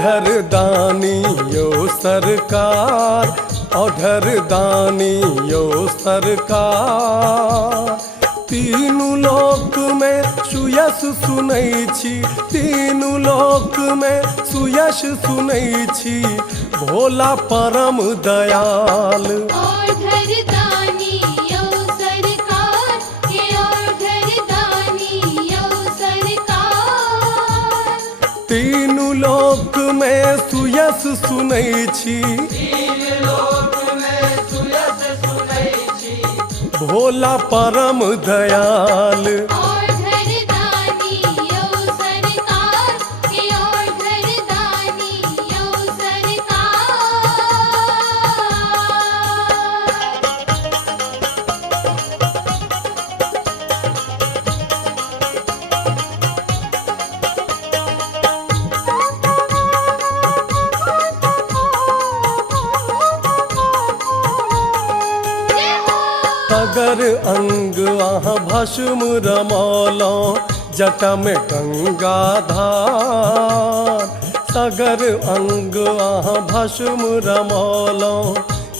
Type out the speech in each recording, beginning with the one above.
Order दानी यो सरकार, ऑर्डर दानी यो सरकार। तीनू लोक में सुयश सुनै छी, तीनू लोक में सुयश सुनै छी, भोला परम दयाल। ऑर्डर दानी यो सरकार, हे ऑर्डर दानी यो सरकार। तीनू लोक में सुयश सुनै छी, भोला परम दयाल। ऑर्डर दानी यो सरकार, हे ऑर्डर दानी यो सगर अंग अहाँ भस्म रमौलौं, जटा में गंगाधार। सगर अंग अहाँ भस्म रमौलौं,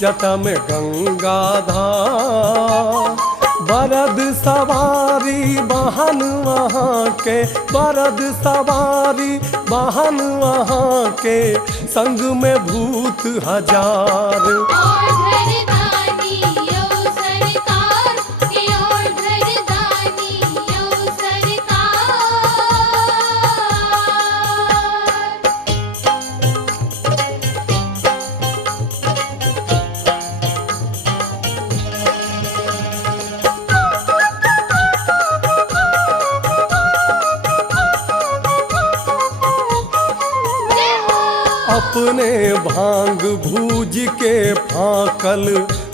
जटा में गंगाधार। बरद सवारी वाहन वहाँ के, बरद सवारी वाहन वहाँ के, संग में भूत हजार। ऑर्डर दानी यो सरकार, हे ऑर्डर दानी यो सरकार। अपने भांग भूज के फाकल,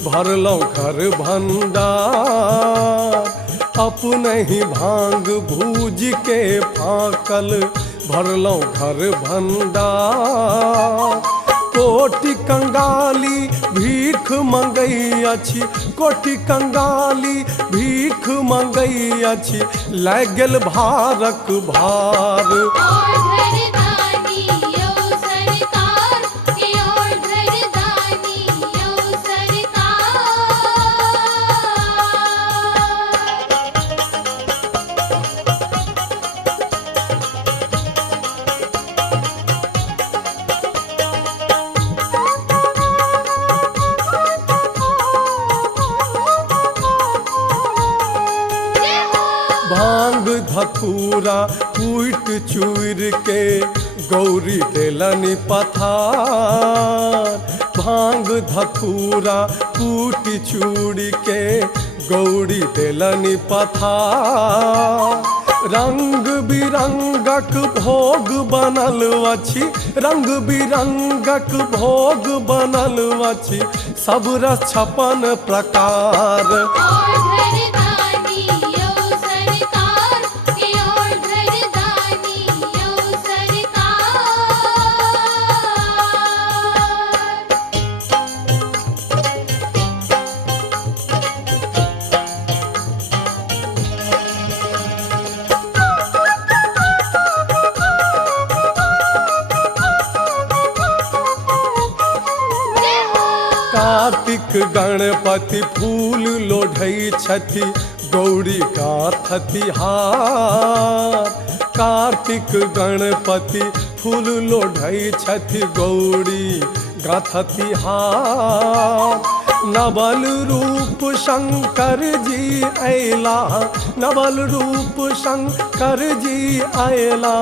भरलौं घर भंडार। अपने ही भांग भूज के फाकल, भरलौं घर भंडार। कोटि कंगाली भीख मंगई अछि, कोटि कंगाली भीख मंगई अछि, लग गेल भारक भार। ऑर्डर दानी यो सरकार, हे ऑर्डर दानी यो सरकार। भांग धतूरा कूट चूर के, गौरी देलनि पथार। भांग धतूरा कूट चूड़ के, गौरी देलनि पथार। रंग बिरंगक भोग बनल अछि, रंग बिरंगक भोग बनल अछि, सब रस 56 प्रकार। ऑर्डर दानी यो सरकार, हे ऑर्डर दानी यो सरकार। कार्तिक गणपति फूल लोढ़ै छथि, गौरी गाथति हार। कार्तिक गणपति फूल लोढ़ै छथि, गौरी गाथति हार। नवल रूप शंकर जी अयला, नवल रूप शंकर जी अयला,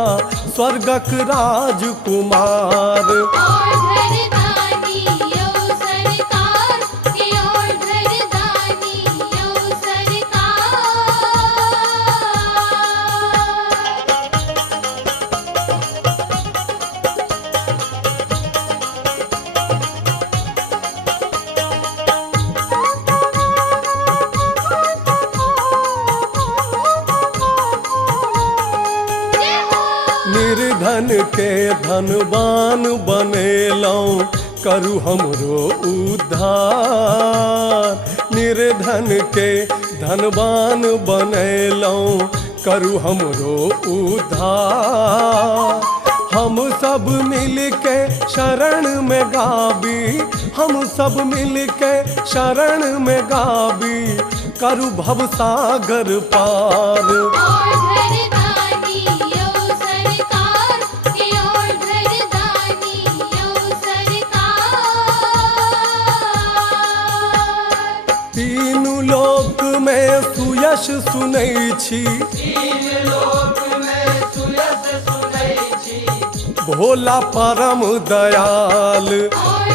स्वर्गक राजकुमार। ऑर्डर दानी यो सरकार, हे ऑर्डर दानी यो सरकार। निर्धन के धनवान बनेलौं, करू हमरो उद्धार। निर्धन के धनवान बनेलौं, करू हमरो उद्धार। हम सब मिल के शरण में गाबी, हम सब मिल के शरण में गाबी, करु भव सागर पार। और घर दानी यो सरकार की और घर दानी यो सरकार। तीनू लोक में सुयश सुनै छी, भोला परम दयाल। और